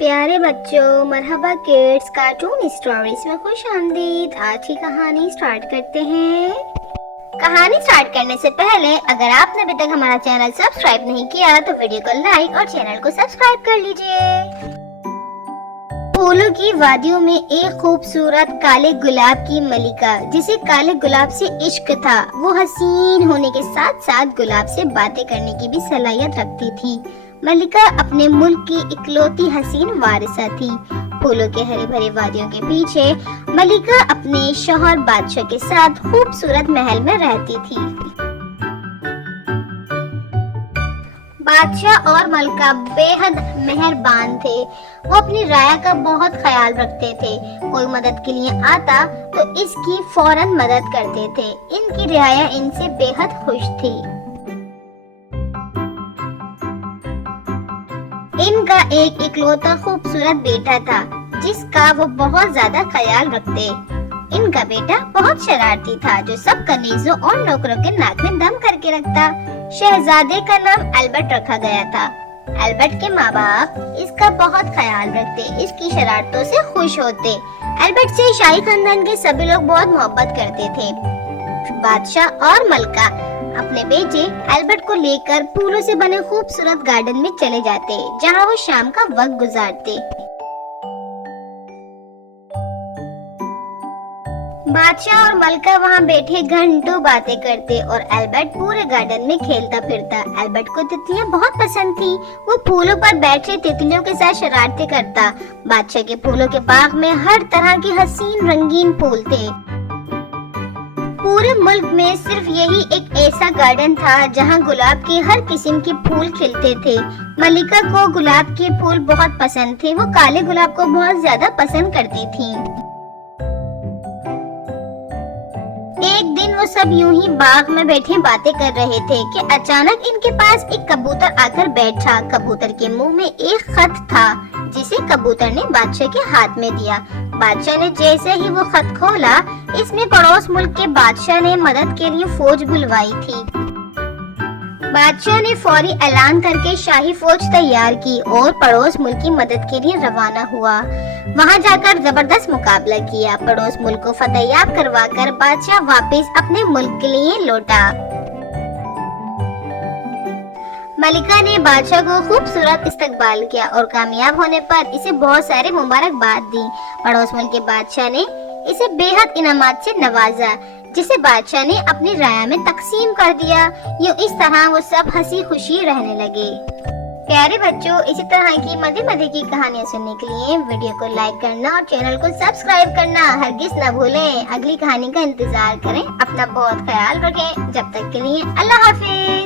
प्यारे बच्चों, मरहबा kids cartoon stories में खुश आमदीद। आज की कहानी स्टार्ट करते हैं। कहानी स्टार्ट करने से पहले अगर आपने अभी तक हमारा चैनल सब्सक्राइब नहीं किया तो वीडियो को लाइक और चैनल को सब्सक्राइब कर लीजिए। फूलों की वादियों में एक खूबसूरत काले गुलाब की मलिका, जिसे काले गुलाब से इश्क था। वो हसीन होने के साथ साथ गुलाब से बातें करने की भी सलाहियत रखती थी। मलिका अपने मुल्क की इकलौती हसीन वारिसा थी। फूलों के हरे भरे वादियों के पीछे मलिका अपने शौहर बादशाह के साथ खूबसूरत महल में रहती थी। बादशाह और मलिका बेहद मेहरबान थे। वो अपनी राया का बहुत ख्याल रखते थे। कोई मदद के लिए आता तो इसकी फौरन मदद करते थे। इनकी रियाया इनसे बेहद खुश थी। इनका एक इकलौता खूबसूरत बेटा था, जिसका वो बहुत ज्यादा ख्याल रखते। इनका बेटा बहुत शरारती था, जो सब कनीजों और नौकरों के नाक में दम करके रखता। शहजादे का नाम अल्बर्ट रखा गया था। अल्बर्ट के माँ बाप इसका बहुत ख्याल रखते, इसकी शरारतों से खुश होते। अल्बर्ट से शाही खानदान के सभी लोग बहुत मोहब्बत करते थे। बादशाह और मलिका अपने बेटे अल्बर्ट को लेकर फूलों से बने खूबसूरत गार्डन में चले जाते, जहाँ वो शाम का वक्त गुजारते। बादशाह और मलिका वहाँ बैठे घंटों बातें करते और अल्बर्ट पूरे गार्डन में खेलता फिरता। अल्बर्ट को तितलियाँ बहुत पसंद थी। वो फूलों पर बैठे तितलियों के साथ शरारतें करता। बादशाह के फूलों के बाग में हर तरह के हसीन रंगीन फूल थे। पूरे मुल्क में सिर्फ यही एक ऐसा गार्डन था जहां गुलाब के हर किस्म के फूल खिलते थे। मलिका को गुलाब के फूल बहुत पसंद थे। वो काले गुलाब को बहुत ज्यादा पसंद करती थी। एक दिन वो सब यूं ही बाग में बैठे बातें कर रहे थे कि अचानक इनके पास एक कबूतर आकर बैठा। कबूतर के मुंह में एक खत था, जिसे कबूतर ने बादशाह के हाथ में दिया। बादशाह ने जैसे ही वो खत खोला, इसमें पड़ोस मुल्क के बादशाह ने मदद के लिए फौज बुलवाई थी। बादशाह ने फौरी ऐलान करके शाही फौज तैयार की और पड़ोस मुल्क की मदद के लिए रवाना हुआ। वहां जाकर जबरदस्त मुकाबला किया। पड़ोस मुल्क को फतेहयाब करवाकर बादशाह वापस अपने मुल्क के लिए लौटा। मलिका ने बादशाह को खूबसूरत इस्तकबाल किया और कामयाब होने पर इसे बहुत सारे मुबारकबाद दी। पड़ोस मुल्क के बादशाह ने इसे बेहद इनामात से नवाजा, जिसे बादशाह ने अपनी राया में तकसीम कर दिया। यूं इस तरह वो सब हंसी खुशी रहने लगे। प्यारे बच्चों, इसी तरह की मजे की कहानियाँ सुनने के लिए वीडियो को लाइक करना और चैनल को सब्सक्राइब करना हरगिज न भूलें। अगली कहानी का इंतजार करें। अपना बहुत ख्याल रखें। जब तक के लिए अल्लाह हाफिज।